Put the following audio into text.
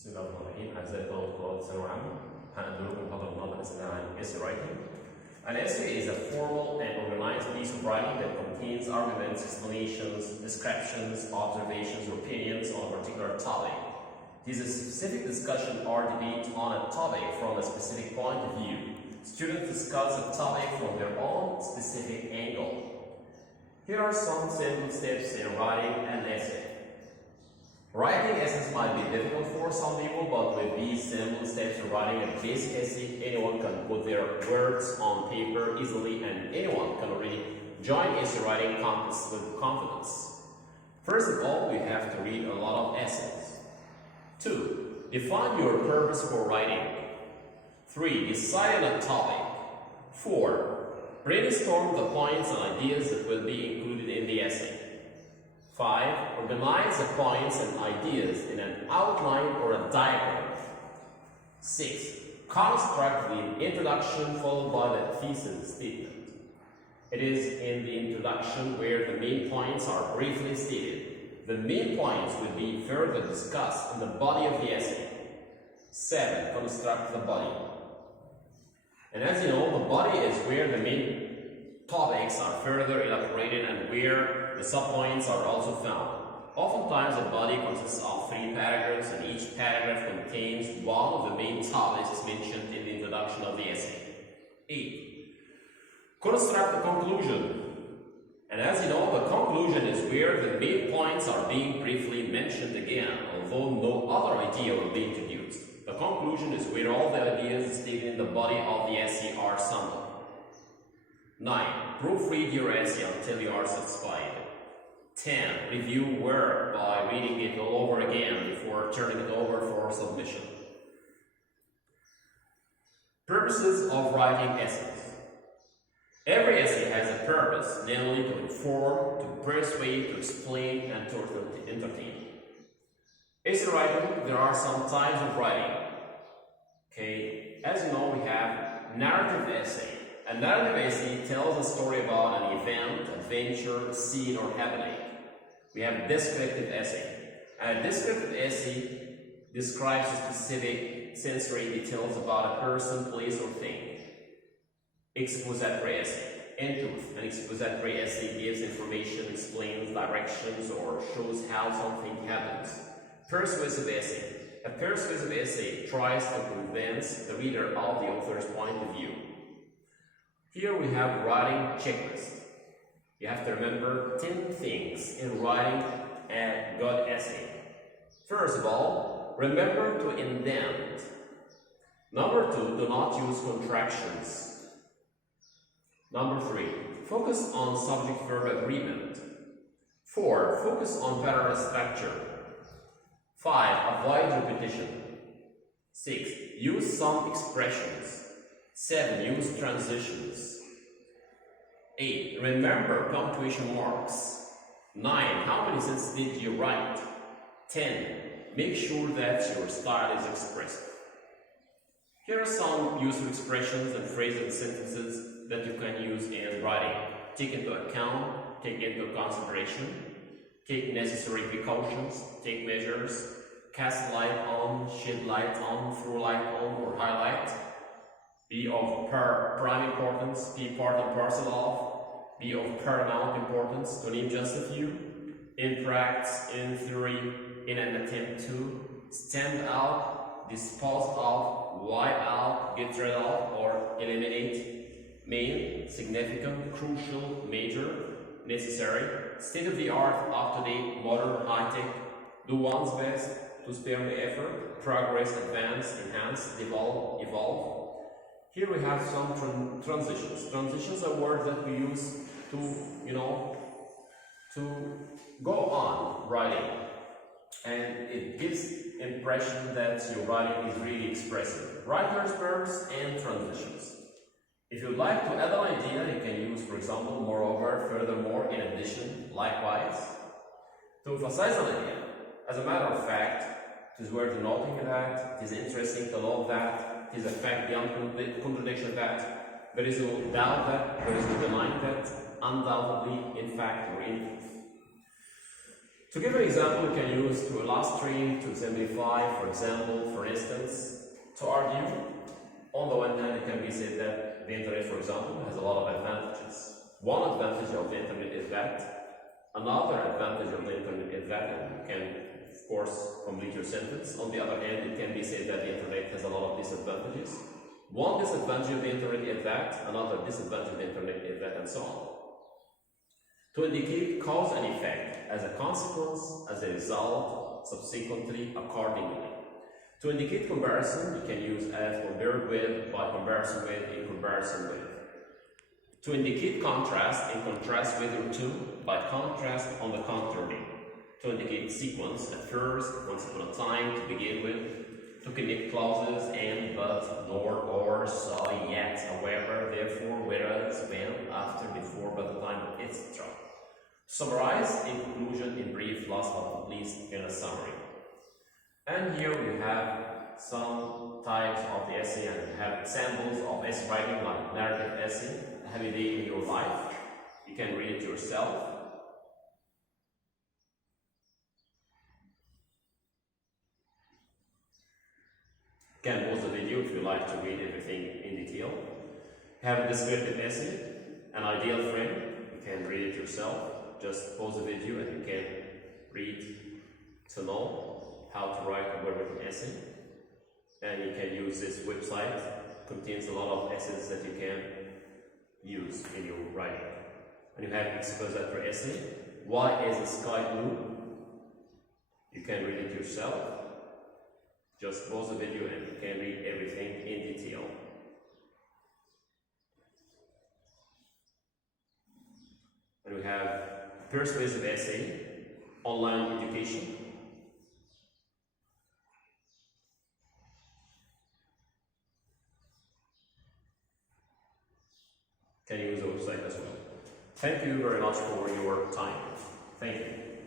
بسم الله الرحمن الرحيم. أعزائي طلبة وطلاب الثانوية العامة، هنقدم لكم محاضرة النهارده بإذن الله عن essay writing. An essay is a formal and organized piece of writing that contains arguments, explanations, descriptions, observations, or opinions on a particular topic. It is a specific discussion or debate on a topic from a specific point of view. Students discuss a topic from their own specific angle. Here are some simple steps in writing an essay. Writing essays might be difficult for some people, but with these simple steps of writing a basic essay, anyone can put their words on paper easily, and anyone can already join essay writing contests with confidence. First of all, we have to read a lot of essays. 2. Define your purpose for writing. 3. Decide on a topic. 4. Brainstorm the points and ideas that will be included in the essay. 5. Organize the points and ideas in an outline or a diagram. 6. Construct the introduction followed by the thesis statement. It is in the introduction where the main points are briefly stated. The main points will be further discussed in the body of the essay. 7. Construct the body. And as you know, the body is where the main topics are further elaborated and where the subpoints are also found. Oftentimes, the body consists of 3 paragraphs, and each paragraph contains one of the main topics mentioned in the introduction of the essay. 8. Construct the conclusion. And as you know, the conclusion is where the main points are being briefly mentioned again, although no other idea will be introduced. The conclusion is where all the ideas stated in the body of the essay are summed up. 9. Proofread your essay until you are satisfied. 10. Review work by reading it all over again before turning it over for submission. Purposes of writing essays. Every essay has a purpose, namely to inform, to persuade, to explain, and to entertain. Essay writing, there are some types of writing. Okay, as you know, we have narrative essay. A narrative essay tells a story about an event, adventure, scene, or happening. We have descriptive essay. A descriptive essay describes specific sensory details about a person, place, or thing. Expository essay. In truth, an expository essay gives information, explains directions, or shows how something happens. Persuasive essay. A persuasive essay tries to convince the reader of the author's point of view. Here we have writing checklist. You have to remember 10 things in writing a good essay. First of all, remember to indent. Number 2, do not use contractions. Number 3, focus on subject-verb agreement. 4, focus on paragraph structure. 5, avoid repetition. 6, use some expressions. 7, use transitions. 8, remember punctuation marks. 9, how many sentences did you write? 10, make sure that your style is expressive. Here are some useful expressions and phrases and sentences that you can use in writing. Take into account, take into consideration, take necessary precautions, take measures, cast light on, shed light on, throw light on, or highlight. Be of prime importance, be part and parcel of, be of paramount importance, to name just a few. In practice, in theory, in an attempt to, stand out, dispose of, wipe out, get rid of, or eliminate. Main, significant, crucial, major, necessary, state-of-the-art, up-to-date, modern, high-tech, do one's best, to spare the effort, progress, advance, enhance, develop, evolve. Here we have some transitions. Transitions are words that we use to, to go on writing. And it gives impression that your writing is really expressive. Writer's verbs and transitions. If you'd like to add an idea, you can use, for example, moreover, furthermore, in addition, likewise. To emphasize an idea. As a matter of fact, it is worth noting that, it is interesting to know that, it is a fact beyond contradiction that, there is no doubt that, there is no denying that, undoubtedly, in fact, or in truth. To give an example, we can use to illustrate, to exemplify, for example, for instance, to argue. On the one hand, it can be said that the internet, for example, has a lot of advantages. One advantage of the internet is that. Another advantage of the internet is that, and you can, of course, complete your sentence. On the other hand, it can be said that the internet has a lot of disadvantages. One disadvantage of the internet is that, another disadvantage of the internet is that, and so on. To indicate cause and effect, as a consequence, as a result, subsequently, accordingly. To indicate comparison, you can use as, compared with, by comparison with, in comparison with. To indicate contrast, in contrast with or to, by contrast, on the contrary. To indicate sequence, at first, once upon a time, to begin with. To connect clauses, and, but, nor, or, so, yet, however, therefore, whereas, when, after, before, by the time, etc. Summarize, in conclusion, in brief, last but not least, in a summary. And here we have some types of the essay, and we have examples of essay writing like narrative essay, A Happy Day in Your Life. You can read it yourself. You can pause the video if you like to read everything in detail. Have a descriptive essay, an ideal friend. You can read it yourself. Just pause the video and you can read to know how to write a well-written essay. And you can use this website. It contains a lot of essays that you can use in your writing. And you have expository essay. Why is the sky blue? You can read it yourself. Just pause the video and you can read everything in detail. And we have persuasive essay, online education. Can use the website as well. Thank you very much for your time. Thank you.